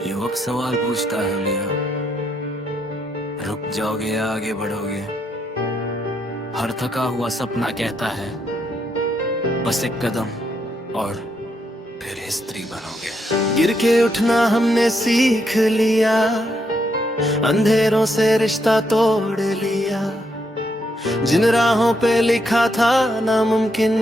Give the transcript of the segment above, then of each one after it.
ये वक्त सवाल पूछता है लिया, रुक जाओगे या आगे बढ़ोगे। हर थका हुआ सपना कहता है बस एक कदम और फिर स्त्री बनोगे। गिर के उठना हमने सीख लिया, अंधेरों से रिश्ता तोड़ लिया। जिन राहों पे लिखा था नामुमकिन,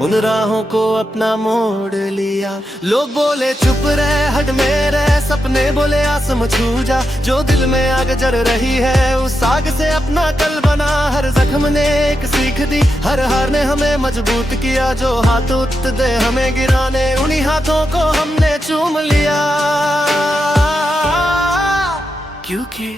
उन राहों को अपना मोड़ लिया। लोग बोले चुप रहे, हट में रहे, सपने बोले आसम छू जा। जो दिल में आग जल रही है, उस आग से अपना कल बना। हर जख्म ने एक सीख दी, हर हार ने हमें मजबूत किया। जो हाथ उठ दे हमें गिराने, उन्हीं हाथों को हमने चूम लिया। क्योंकि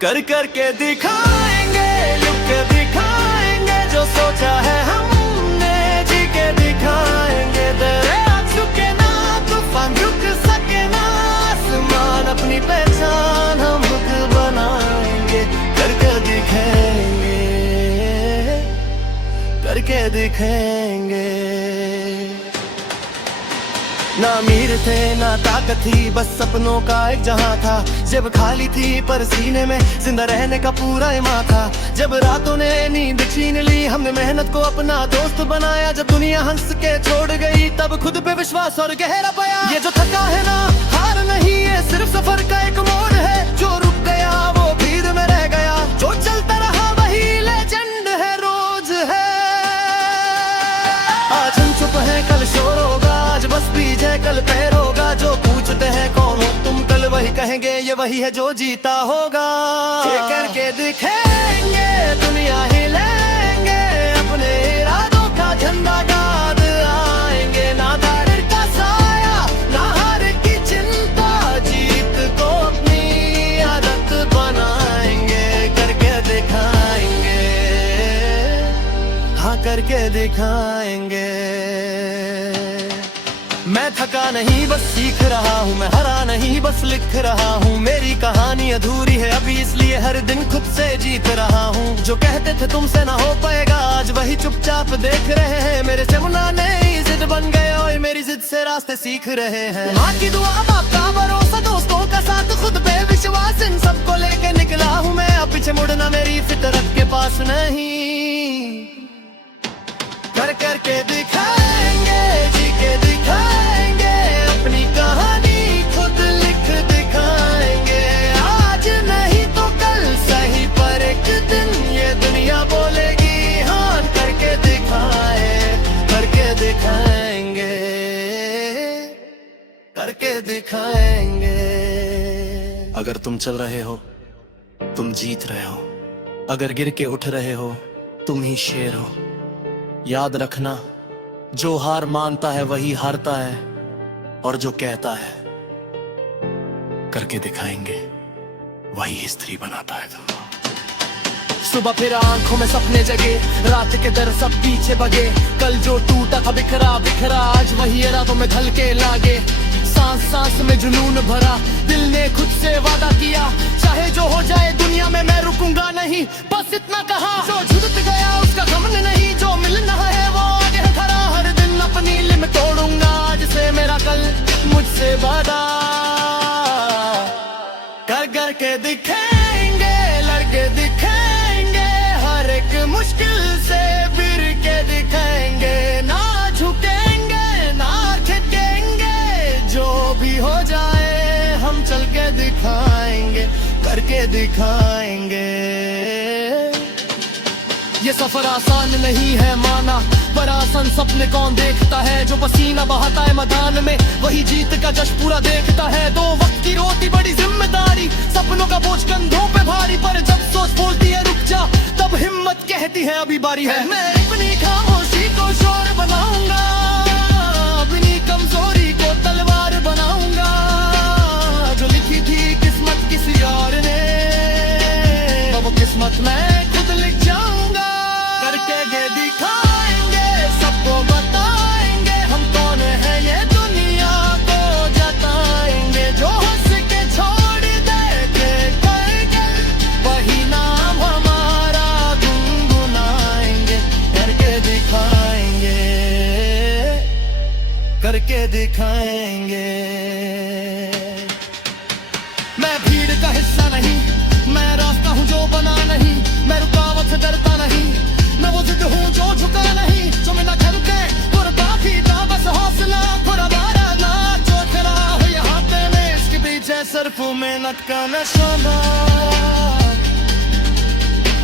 कर कर के दिखाएंगे, लुक के दिखाएंगे। जो सोचा है हमने जी के दिखाएंगे। दरिया झुके ना, तूफान रुक सके ना, आसमान अपनी पहचान हम खुद बनाएंगे। करके दिखाएंगे, करके दिखाएंगे। ना अमीर थे ना ताकत थी, बस सपनों का एक जहां था। जब खाली थी पर सीने में जिंदा रहने का पूरा ईमान था। जब रातों ने नींद छीन ली, हमने मेहनत को अपना दोस्त बनाया। जब दुनिया हंस के छोड़ गई, तब खुद पे विश्वास और गहरा पाया। ये जो थका है ना हार नहीं, ये सिर्फ सफर का एक मोड़ है। जो रुक गया वो भीड़ में रह गया, जो चलता रहा वही लेजेंड है, रोज है। आज हम चुप हैं, कल शोर होगा। आज बस बीज है, कल पैर होगा। जो पूछते हैं कौन हो तुम, कल वही कहेंगे ये वही है जो जीता होगा। ये करके दिखाएंगे, दुनिया हिलाएंगे। अपने इरादों का झंडा गाड़ आएंगे। ना डर का साया, ना हार की चिंता, जीत को अपनी आदत बनाएंगे। करके दिखाएंगे, हाँ करके दिखाएंगे। मैं थका नहीं बस सीख रहा हूँ, मैं हरा नहीं बस लिख रहा हूँ। मेरी कहानी अधूरी है अभी, इसलिए हर दिन खुद से जीत रहा हूँ। जो कहते थे तुमसे ना हो पाएगा, आज वही चुपचाप देख रहे हैं। मेरे जमुना ने जिद बन गए और मेरी जिद से रास्ते सीख रहे हैं। माँ की दुआ, बाप का भरोसा, दोस्तों का साथ, खुद पे विश्वास, इन सबको लेके निकला हूँ मैं। अब पीछे मुड़ना मेरी फितरत के पास नहीं। कर कर के दिखाएंगे, जी के दिखाएंगे। अपनी कहानी खुद लिख दिखाएंगे। आज नहीं तो कल सही, पर एक दिन ये दुनिया बोलेगी हाँ। करके दिखाए, करके दिखाएंगे, करके दिखाएंगे। अगर तुम चल रहे हो तुम जीत रहे हो, अगर गिर के उठ रहे हो तुम ही शेर हो। याद रखना, जो हार मानता है वही हारता है, और जो कहता है करके दिखाएंगे वही स्त्री बनाता है। सुबह फिर आंखों में सपने जगे, रात के दर सब पीछे भगे। कल जो टूटा था बिखरा बिखरा, आज वही इरादों में ढल के लागे। सांस सांस में जुनून भरा, दिल ने खुद से वादा किया। चाहे जो हो जाए दुनिया में मैं रुकूंगा नहीं, बस इतना कहा। जो झुक गया उसका गमन नहीं, जो मिलना है वो आगे है खड़ा। हर दिन अपनी लिमिट तोड़ूंगा, आज से मेरा कल मुझसे वादा। कर कर के दिखाएंगे, लड़के दिखाएंगे। हर एक मुश्किल से फिर के दिखाएंगे। ना झुकेंगे ना झुकेंगे, जो भी हो जाए हम चल के दिखाएंगे, करके दिखाएंगे। ये सफर आसान नहीं है माना, पर आसान सपने कौन देखता है। जो पसीना बहाता है मैदान में, वही जीत का जश्न पूरा देखता है। दो वक्त की रोटी बड़ी जिम्मेदारी, सपनों का बोझ कंधों पे भारी। पर जब सोच बोलती है रुक जा, तब हिम्मत कहती है अभी बारी है। मैं अपनी खामोशी को शोर बनाऊंगा, अपनी कमजोरी को तलवार बनाऊंगा। जो लिखी थी किस्मत किसी और ने, वो किस्मत मैं खुद लिख जाऊंगा। करके दिखाएंगे, सबको बताएंगे हम कौन है, ये दुनिया को जताएंगे। जो हंस के छोड़ दे के करके, वही नाम हमारा गुनगुनाएंगे। करके दिखाएंगे, करके दिखाएंगे। का हिस्सा नहीं, मैं रास्ता हूँ जो बना नहीं, मैं रुकावट से डरता नहीं, मैं वो जिद हूँ जो झुका नहीं, जो मैं ना रुके और बाकी था बस हौसला थोड़ा मारा ना चौथरा हो यहाँ पे मैं इसके पीछे सिर्फ मेहनत का निशाना।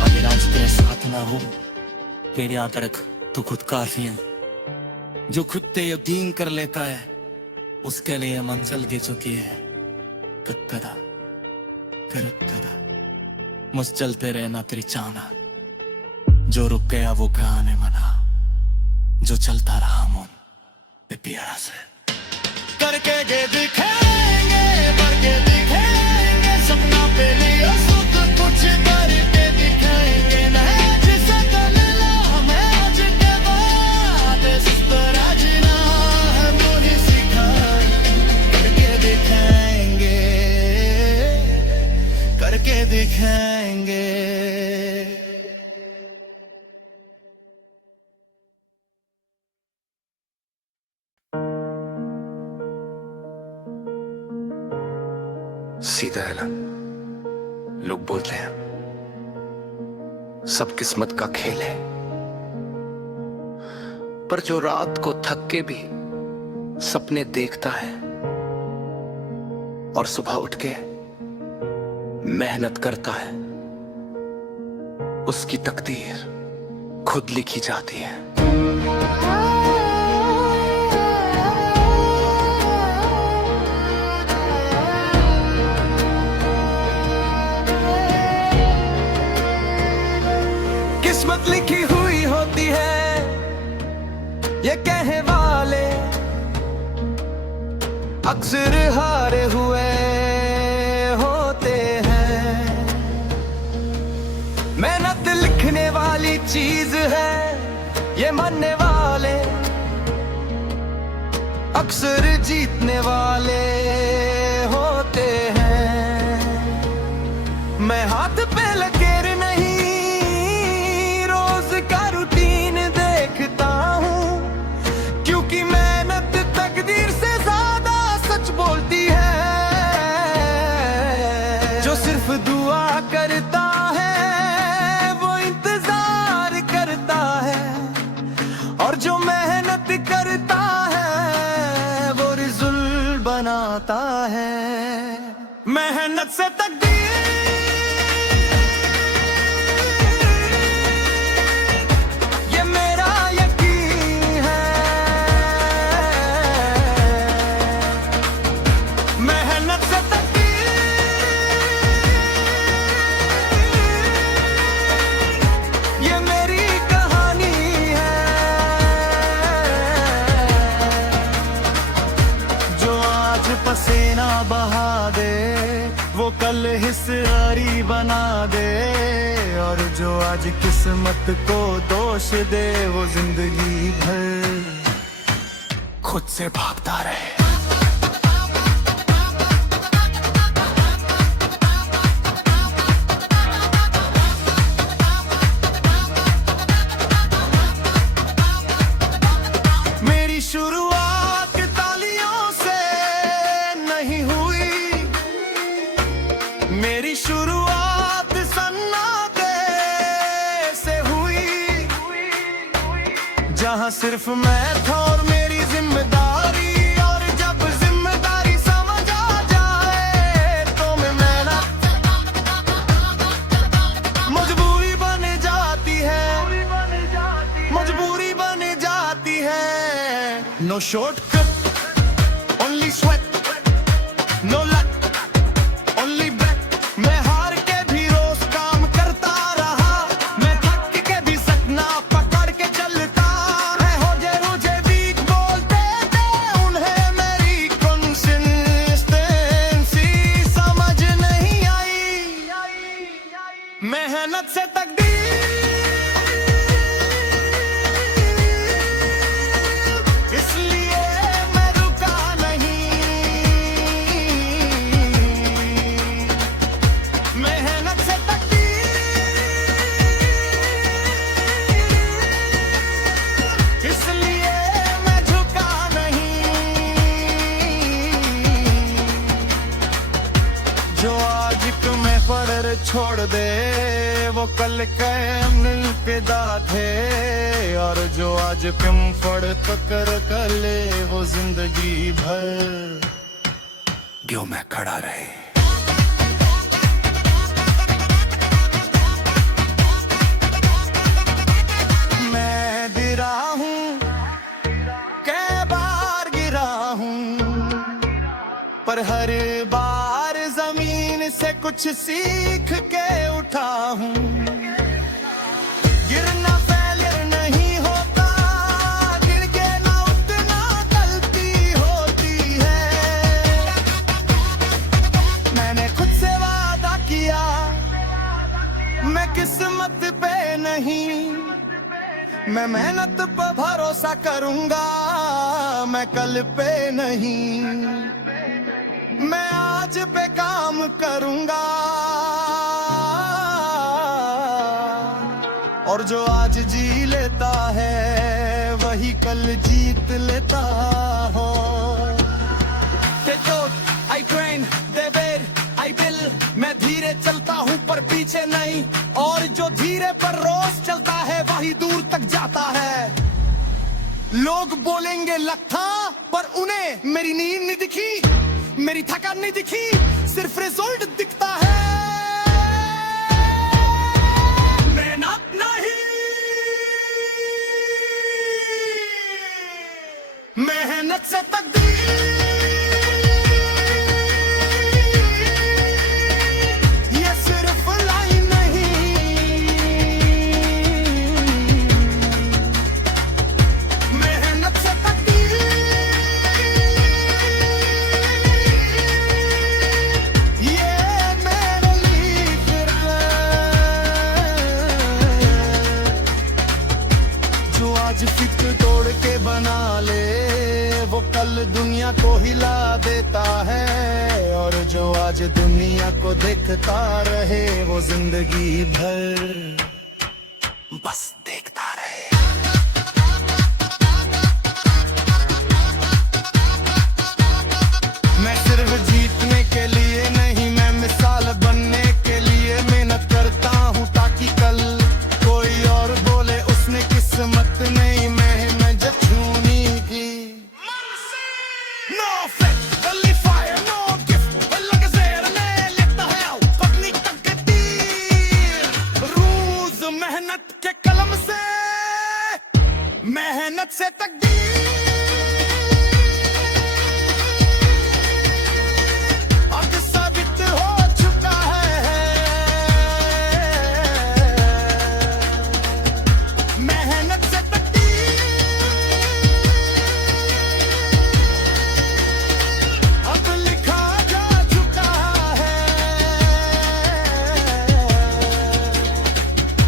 अगर आज तेरे साथ ना हो फिर याद रख तू खुद काफी है। जो खुद पे यकीन कर लेता है उसके लिए मंजिल दे चुकी है कदा कदा। मुझ चलते रहना तेरी चाहना, जो रुक गया वो कहानी मना, जो चलता रहा मन पे प्यारा से। करके ये दिखाएंगे करके दिखाएंगे सपना पे लिया सुख कुछ करके दिखाएंगे ना जिसे कर ला मैं आज के बाद इस तरह जीना है मुझे सिखा। करके दिखाएंगे करके दिखाएंगे। सीधा है ना, लोग बोलते हैं सब किस्मत का खेल है, पर जो रात को थक के भी सपने देखता है और सुबह उठ के मेहनत करता है, उसकी तकदीर खुद लिखी जाती है। किस्मत लिखी हुई होती है ये कहने वाले अक्सर हारे हुए होते हैं। मेहनत लिखने वाली चीज है ये मानने वाले अक्सर जीतने वाले होते हैं। मैं हाथ पे लकीर नहीं का रूटीन देखता हूँ, क्योंकि मेहनत तकदीर से ज्यादा सच बोलती है। जो सिर्फ दुआ करता है वो इंतजार करता है, और जो मेहनत करता है वो रिजल्ट बनाता है। मेहनत से तकदीर पसीना बहा दे वो कल हिस्सेदारी बना दे, और जो आज किस्मत को दोष दे वो जिंदगी भर खुद से भागता रहे। मेरी शुरुआत तालियों से नहीं हुई, मेरी शुरुआत सन्नाटे से हुई, जहां सिर्फ मैं था और मेरी जिम्मेदारी, और जब जिम्मेदारी समझ आ जाए तो मैं मेहनत मजबूरी बन जाती है, मजबूरी बन जाती है। No shortcut, only sweat, no luck, only bet। मैं हार के भी रोज काम करता रहा, मैं थक के भी सपना पकड़ के चलता है। हो जे मुझे वीक बोलते थे उन्हें मेरी कंसिस्टेंसी समझ नहीं आई। मेहनत से तकदीर इसलिए मैं रुका नहीं, छोड़ दे, वो कल कैमल पिदा थे, और जो आज पिंपड़ पकड़ कर ले, वो जिंदगी भर क्यों मैं खड़ा रहे। मैं गिरा हूँ, कई बार गिरा हूँ, पर हर बार जमीन से कुछ सीख के उठा हूँ। गिरना फेलियर नहीं होता, गिर के ना उठना गलती होती है। मैंने खुद से वादा किया, मैं किस्मत पे नहीं, मैं मेहनत पर भरोसा करूंगा, मैं कल पे नहीं, मैं आज पे काम करूंगा, और जो आज जी लेता है वही कल जीत लेता हो। I train, they wait, I will। मैं धीरे चलता हूँ पर पीछे नहीं, और जो धीरे पर रोज चलता है वही दूर तक जाता है। लोग बोलेंगे लखा, पर उन्हें मेरी नींद नहीं दिखी, मेरी थकान नहीं दिखी, सिर्फ रिजल्ट दिखता है। मेहनत नहीं, मेहनत से तकदीर, ये सिर्फ लाइन नहीं, मेहनत से तकदीर, ये मेरे लिख है। जो आज फिक्र तोड़ के बना ले, वो कल दुनिया को हिला देता है, और जो आज दुनिया को देखता रहे, वो जिंदगी भर बस देखता रहे। मैं सिर्फ जीतने के लिए नहीं, मैं मिसाल बनने के लिए मेहनत करता हूँ, ताकि कल कोई और बोले उसने किस्मत नहीं, मैं जछूनी की। No flex, only fire, no gift, लग ज़ेर ले लेता है आओ, पगनी तक तीर, रोज मेहनत के कलम से, मेहनत से तकदीर, अब साबित हो चुका है। मेहनत से तकदीर, अब लिखा जा चुका है।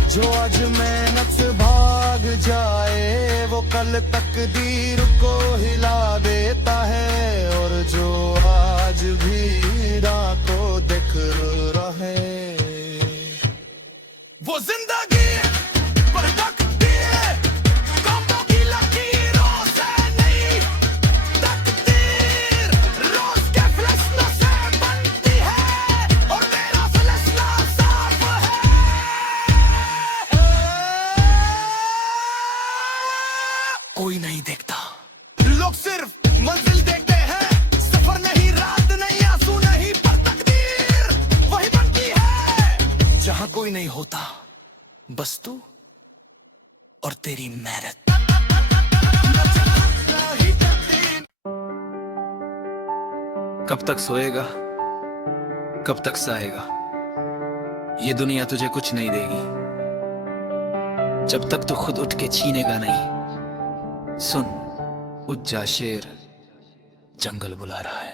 जो आज मेहनत से भाग जाए, वो कल तकदीर को हिला देता है, और जो आज भी राह को देख रहे, वो जिंदगी पर तकदीर, कामों की लकीरों से नहीं, तकदीर रोज के फैसलों से बनती है, और मेरा फैसला साफ है। कोई नहीं देखता, लोग सिर्फ मंजिल देखते हैं, सफर नहीं, रात नहीं, आंसू नहीं, पर तकदीर वही बनती है जहां कोई नहीं होता, बस तू और तेरी मेहनत। कब तक सोएगा, कब तक सहेगा, ये दुनिया तुझे कुछ नहीं देगी, जब तक तू खुद उठ के छीनेगा नहीं। सुन, उठ जा शेर, जंगल बुला रहा है।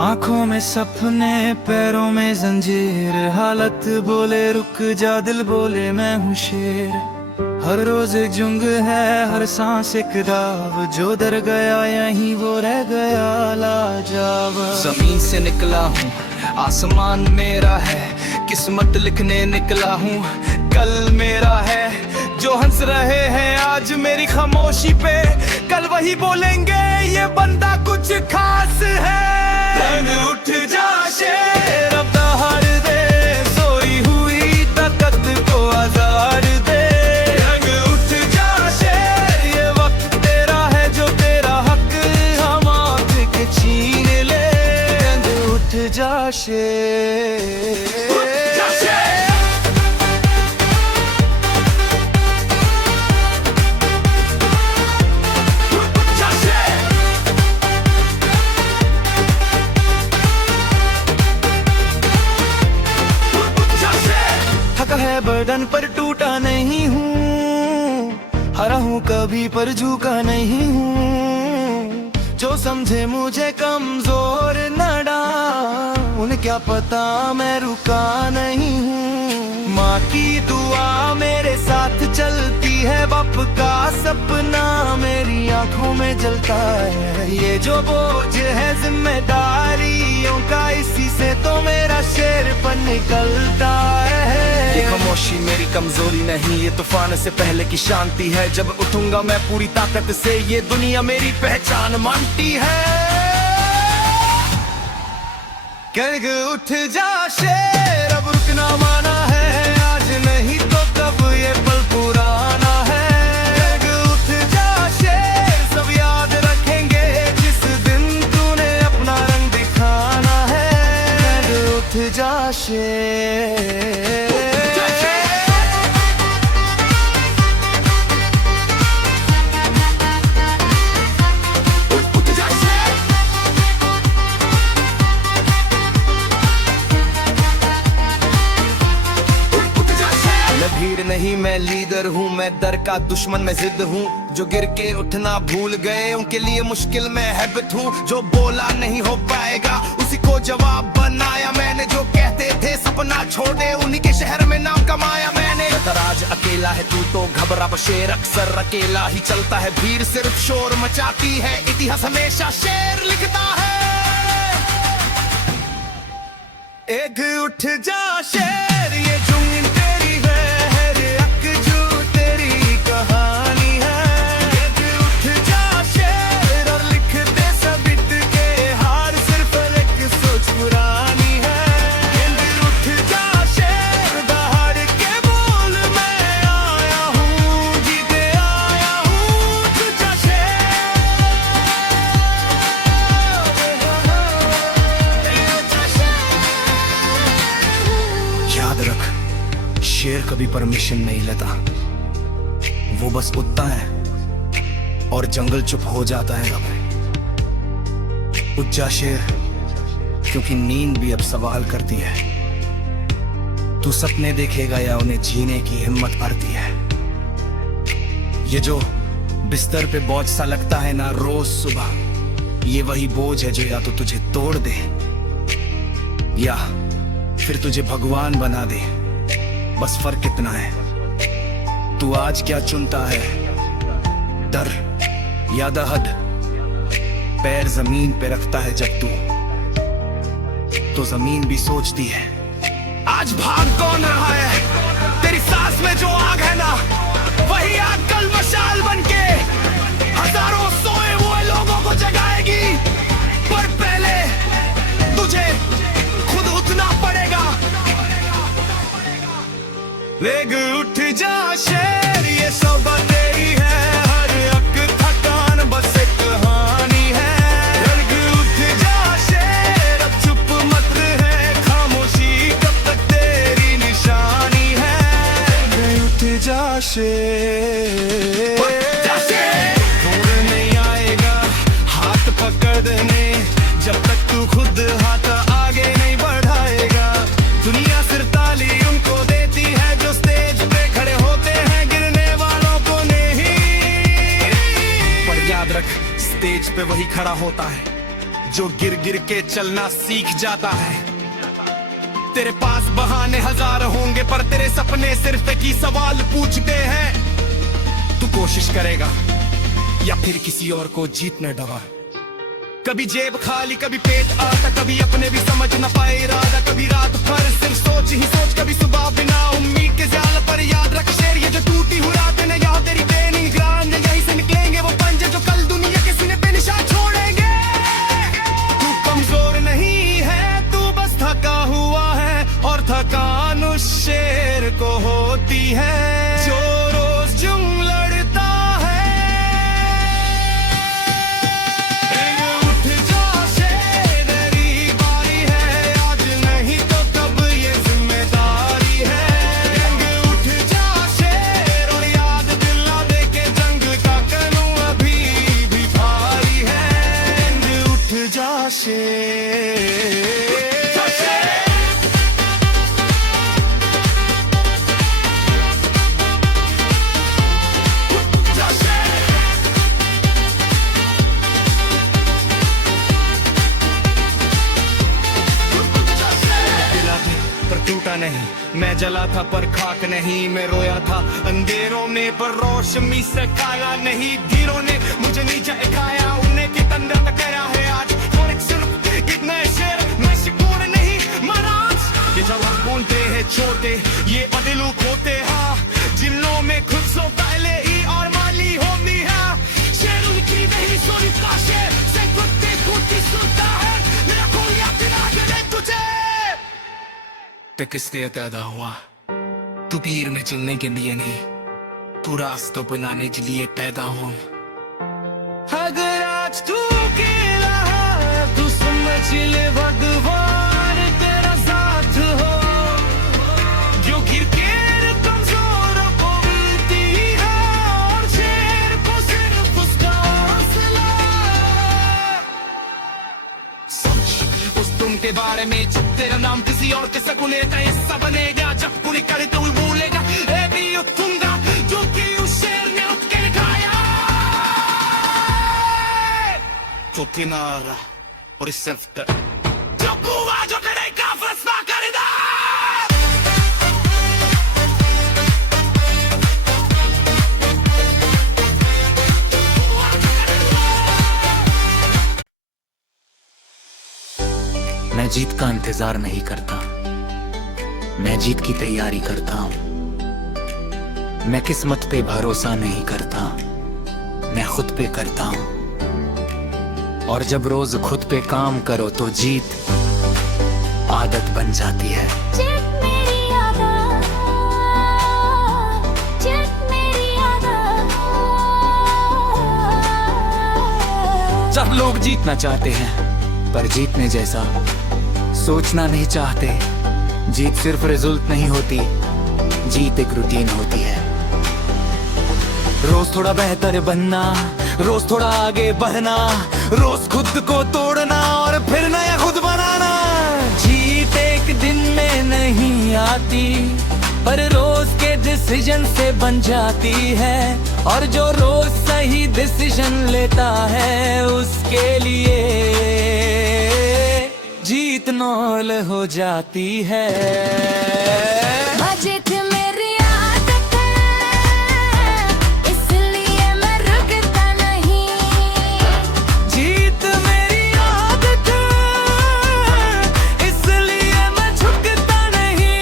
आंखों में सपने, पैरों में जंजीर, हालत बोले रुक जा, दिल बोले मैं हूँ शेर। हर रोज एक जुंग है, हर सांस एक दाव, जो डर गया यहीं वो रह गया लाजवाब। जमीन से निकला हूँ, आसमान मेरा है, किस्मत लिखने निकला हूँ, कल मेरा है। जो हंस रहे हैं आज मेरी खामोशी पे, कल वही बोलेंगे ये बंदा कुछ खास है। उठ जा शेर, अब दहाड़ दे, सोई हूँ शेर। थका है बदन पर टूटा नहीं हूँ, हरा हूँ कभी पर झुका नहीं हूँ। जो समझे मुझे कमजोर न डाल, उन्हें क्या पता मैं रुका नहीं हूँ। माँ की दुआ मेरे साथ चलती है, बाप का सपना मेरी आंखों में जलता है। ये जो बोझ है जिम्मेदारियों का, इसी से तो मेरा शेरपन निकलता है। ये खामोशी मेरी कमजोरी नहीं, ये तूफान से पहले की शांति है। जब उठूंगा मैं पूरी ताकत से, ये दुनिया मेरी पहचान मानती है। करग उठ जा शेर, अब रुकना माना है, आज नहीं तो कब ये पल पुराना है। करग उठ जा शेर, सब याद रखेंगे जिस दिन तूने अपना रंग दिखाना है। करग उठ जा शेर। भीड़ नहीं मैं लीडर हूँ, मैं डर का दुश्मन मैं जिद हूँ। जो गिर के उठना भूल गए उनके लिए मुश्किल में हैबिट हूँ। जो बोला नहीं हो पाएगा उसी को जवाब बनाया मैंने। जो कहते थे सपना छोड़ दे, उन्हीं के शहर में नाम कमाया मैंने। आज अकेला है तू तो घबरा बशेर, अक्सर अकेला ही चलता है। भीड़ सिर्फ शोर मचाती है, इतिहास हमेशा शेर लिखता है। एक उठ जा शेर, ये जुम्मन तेरी है, अकजू तेरी कहानी है। एक उठ जा शेर और लिख दे सबीत के हार, सिर्फ एक सोच पुरानी है। एक उठ जा शेर, दहाड़ के बोल मैं आया हूँ, जीते आया हूँ। उठ जा याद रख, शेर कभी परमिशन नहीं लेता, वो बस उठता है और जंगल चुप हो जाता है। अब उठ जा शेर, क्योंकि नींद भी अब सवाल करती है। तू सपने देखेगा या उन्हें जीने की हिम्मत भरती है। ये जो बिस्तर पे बोझ सा लगता है ना रोज सुबह, ये वही बोझ है जो या तो तुझे तोड़ दे या फिर तुझे भगवान बना दे। बस फर्क इतना है, तू आज क्या चुनता है, डर या दहद। पैर जमीन पे रखता है जब तू, तो जमीन भी सोचती है आज भाग कौन रहा है। तेरी सांस में जो आग है ना, वही आग कल मशाल बनके हजारों सोए हुए लोगों को जगाएगी। पर पहले तुझे खुद उठना पड़ेगा। लेग उठ जा शेर, ये सब तेरी है, हर एक थकान बस एक कहानी है। लेग उठ जा शेर, अब चुप मत रहे, खामोशी कब तक तेरी निशानी है। लेग उठ जा शेर, दूर नहीं आएगा हाथ पकड़ने, जब तक तू खुद हाथ आगे नहीं बढ़ाएगा। दुनिया सिर्फ ताली उनको देती है जो स्टेज पे खड़े होते हैं, गिरने वालों को नहीं। पर याद रख, स्टेज पे वही खड़ा होता है जो गिर गिर के चलना सीख जाता है। तेरे पास बहाने हजार होंगे, पर तेरे सपने सिर्फ एक ही सवाल पूछते हैं, तू कोशिश करेगा या फिर किसी और को जीतने डरा। कभी जेब खाली, कभी पेट आता, कभी अपने भी समझ न पाए इरादा। कभी रात भर सिर्फ सोच ही सोच, कभी सुबह बिना उम्मीद के जाल पर। याद रख शेर, ये जो टूटी हुई रातें न, यहाँ तेरी ट्रेनिंग ग्राउंड, यहीं से निकलेंगे वो पंजे जो कल दुनिया के सीने पे निशान छोड़ेंगे। तू कमजोर नहीं है, तू बस थका हुआ है, और थकान उस शेर को होती है जो रोज जंग लड़ता है। उठ जा शेर, तेरी बारी है, आज जा शेर। पर टूटा नहीं, मैं जला था पर खाक नहीं, मैं रोया था अंधेरों में पर रोशनी से काया नहीं। धीरों ने मुझे नीचे दिखाया, उन्हें की तंद्रा गया है आज। और एक सिर्फ कितने शेर, मैं शिकोर नहीं महाराज। ये जवाब बोलते हैं छोटे, ये बदलू खोते हाँ, जिलों में खुद सो पहले ही और माली होनी है। शेर उनकी नहीं सुनता, शेर से कुत्ते खुद ही सुनता है। मेरा खोलिया पिला के तुझे पे किसने पैदा हुआ, तू पीर में चलने के लिए नहीं, तू रास्तों बनाने के लिए पैदा हो। अगर आज तू अकेला है तू समझ ले भगवान तेरा साथ हो। जो गिर के कमजोर को मिलती है और शेर को सिर्फ उसका हौसला। समझ उस तुम के बारे में जब तेरा नाम किसी और के सगुने का हिस्सा बनेगा। जब पूरी करे तो भूलेगा ए भी उठूंगा, जो कि उस शेर ने उठ के दिखाया। जो किनारा और इस सिर्फ जो कुआ जो करे का फैसला करेगा। मैं जीत का इंतजार नहीं करता, मैं जीत की तैयारी करता हूँ। मैं किस्मत पे भरोसा नहीं करता, मैं खुद पे करता हूँ। और जब रोज खुद पे काम करो तो जीत आदत बन जाती है। चिट मेरी आदत, चिट मेरी आदत। सब लोग जीतना चाहते हैं पर जीतने जैसा सोचना नहीं चाहते। जीत सिर्फ रिजल्ट नहीं होती, जीत एक रूटीन होती है। रोज थोड़ा बेहतर बनना, रोज थोड़ा आगे बढ़ना, रोज खुद को तोड़ना और फिर नया खुद बनाना। जीत एक दिन में नहीं आती पर रोज के डिसीजन से बन जाती है। और जो रोज सही डिसीजन लेता है उसके लिए जीत नौल हो जाती है। जित मेरी आदत है, इसलिए मैं रुकता नहीं। जीत मेरी आदत है, इसलिए मैं झुकता नहीं।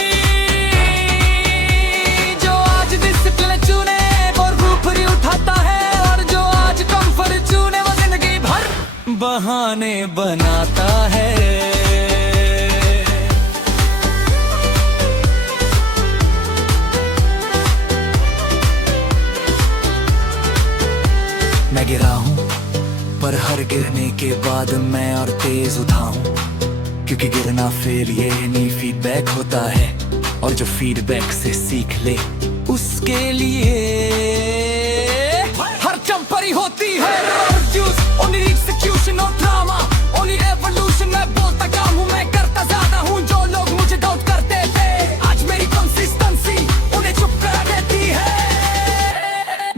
जो आज डिसिप्लिन चुने और ऊपरी उठाता है, और जो आज कंफर्ट चुने वो जिंदगी भर बहाने बनाता है। मैं गिरा हूँ पर हर गिरने के बाद मैं और तेज उठा हूँ। क्योंकि गिरना फेल ये नहीं फीडबैक होता है, और जो फीडबैक से सीख ले उसके लिए हर चंपरी होती है ओनली एग्जीक्यूशन और ड्रामा ओनली एवोल्यूशन। मैं बोलता काम हूँ, मैं करता ज्यादा हूँ। जो लोग मुझे डाउट करते थे आज मेरी कंसिस्टेंसी उन्हें चुप करा देती है।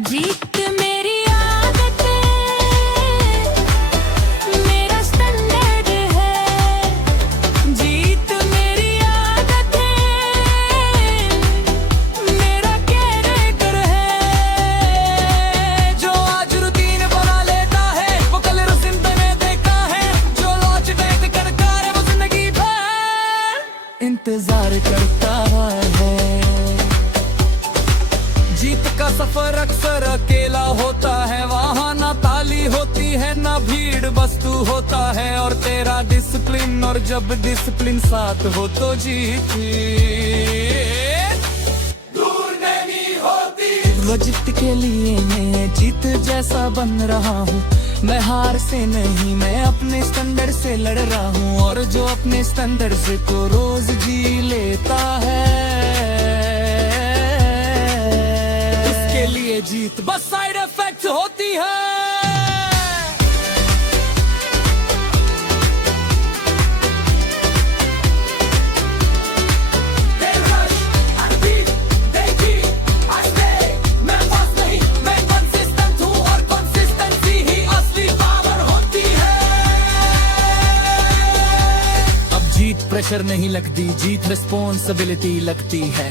जीत मेरी आदत है, मेरा स्टैंडर्ड है। जीत मेरी आदत है, मेरा कैरेक्टर है। जो आज रूटीन बना लेता है वो कल रोजिंदा में देखा है। जो लॉन्च डेट करता है वो जिंदगी भर इंतजार करता है। जीत का सफर अक्सर अकेला होता है, वहाँ ना ताली होती है ना भीड़, बस तू होता है और तेरा डिसिप्लिन। और जब डिसिप्लिन साथ हो तो जीत दूर नहीं होती। वो जीत के लिए मैं जीत जैसा बन रहा हूँ। मैं हार से नहीं, मैं अपने स्टैंडर्ड से लड़ रहा हूँ। और जो अपने स्टैंडर्ड से को रोज जी लेता है उसके लिए जीत बस साइड इफेक्ट होती है। प्रेशर नहीं लगती, जीत रिस्पॉन्सिबिलिटी लगती है,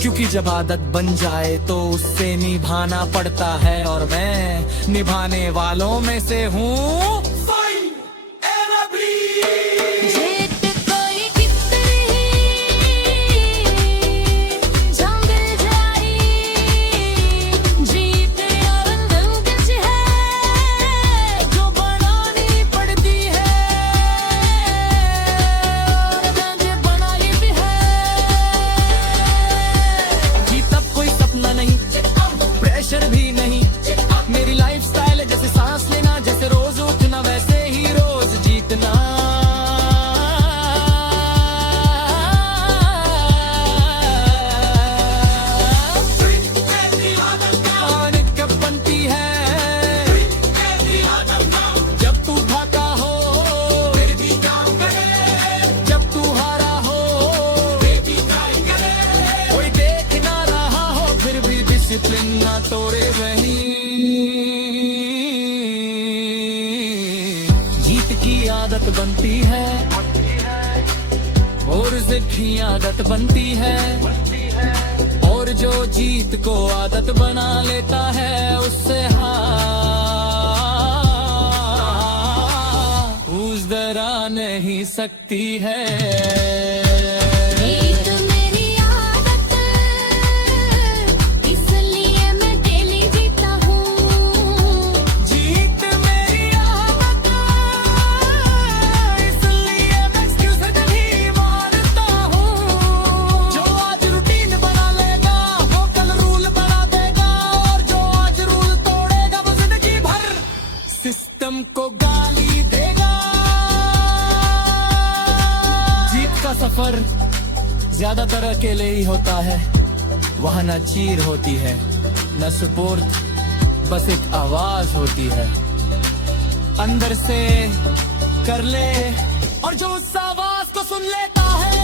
क्योंकि जब आदत बन जाए तो उससे निभाना पड़ता है, और मैं निभाने वालों में से हूँ। जीत कोई कितनी जंगल जाई, जीत रंगच है जो बनानी पड़ती है, और मैंने बनाई भी है। जीत अब कोई सपना नहीं, प्रेशर भी नहीं, मेरी लाइफस्टाइल है जैसे सांस लेना, जैसे रोज उठना वैसे ही रोज जीतना। और कब बनती है जब तू थका हो, फिर भी काम करे, जब तू हारा हो, फिर भी ट्राई करे, कोई देख ना रहा हो फिर भी डिसिप्लिन ना तोड़े वही। जीत की आदत बनती है और जिद की आदत बनती है, और जो जीत को आदत बना लेता है उससे हार डरा नहीं सकती है। जीत मेरी आदत, इसलिए मैं डेली जीता हूँ। जीत मेरी आदत, इसलिए मैं एक्सक्यूज नहीं मानता हूँ। जो आज रूटीन बना लेगा वो कल रूल बना देगा, और जो आज रूल तोड़ेगा वो जिंदगी भर सिस्टम को गाली देगा। जीत का सफर ज्यादातर अकेले ही होता है, वहाँ न चीर होती है न सपोर्ट, बस एक आवाज होती है अंदर से कर ले, और जो उस आवाज को सुन लेता है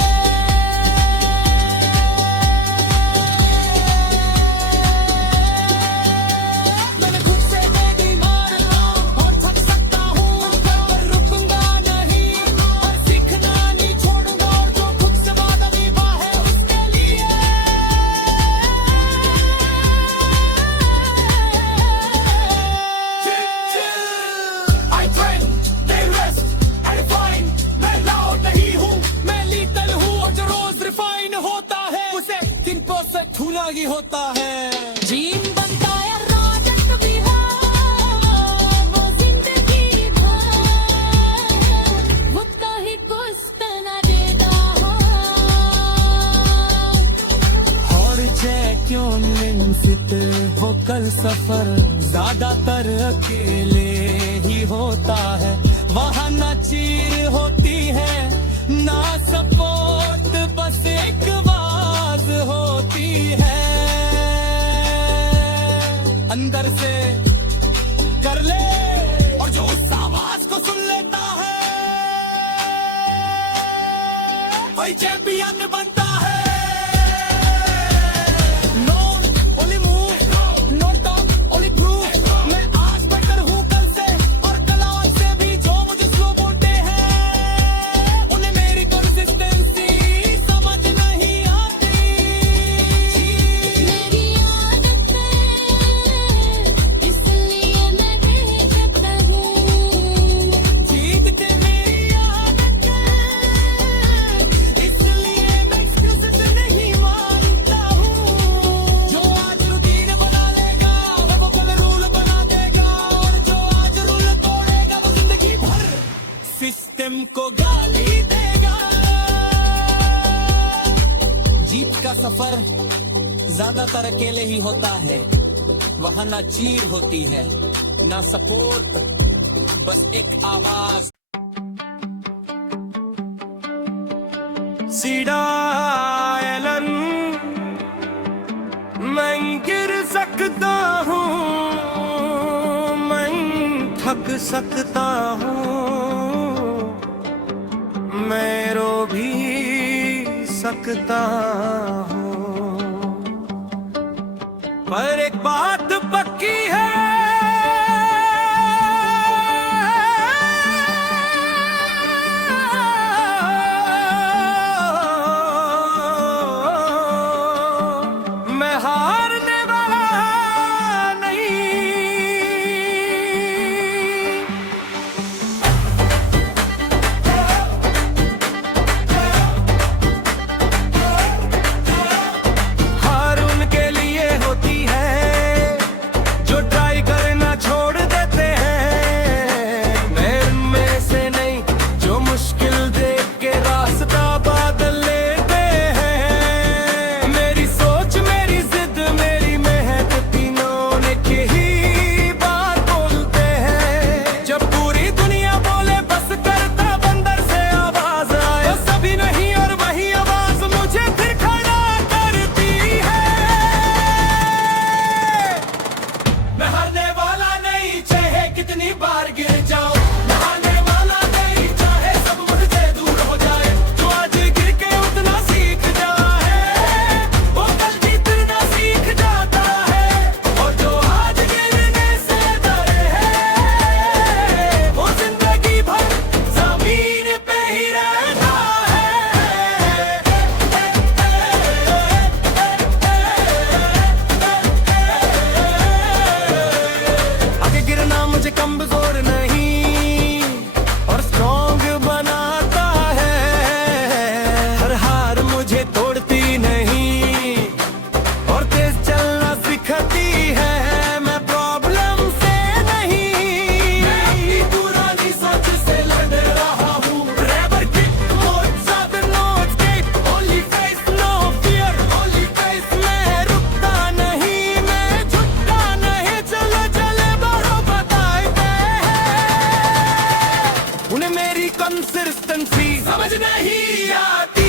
मैंने खुद से बेटी मारना और थक सकता हूँ, पर रुकूंगा नहीं और सीखना नहीं छोड़ूंगा, और जो खुद से वादा निभा है उसके लिए I train, they rest, I refine, मैं loud नहीं हूँ, मैं lethal हूँ, और जो रोज रिफाइन होता है उसे 3% होना ही होता है। जीन बनता है रोजक भी हो, वो जिंदगी भर वो कहीं कुछ न देता हो। और जय क्यों लिंसित वो कल सफर ज्यादातर अकेले ही होता है, वहाँ ना चीर होती है ना सपोर्ट, बस एक आवाज होती है अंदर से कर ले, और जो उस आवाज को सुन लेता है वही चैंपियन बनता है। Known, only move, not talk, only prove, मैं आज better हूँ कल से, और कल आज से भी जो मुझे slow बोलते हैं उन्हें मेरी consistency समझ नहीं आती। मेरी आदत है, इसलिए मैं कह सकता हूँ। जीत के मेरी आदत है, इसलिए मैं excuses नहीं मानता हूँ। जो आज रूटीन बना लेगा वो कल रूल बना देगा, और जो आज रूल तोड़ेगा वो जिंदगी भर सिस्टम को गाली देगा। जीत का सफर ज्यादातर अकेले ही होता है, वहाँ ना चीर होती है ना सपोर्ट, बस एक आवाज। सीधा एलन मैं गिर सकता हूँ, मैं थक सकता हूँ, मैं रो भी सकता हूँ, पर एक बात पक्की है, कंसिस्टेंसी समझ नहीं आती।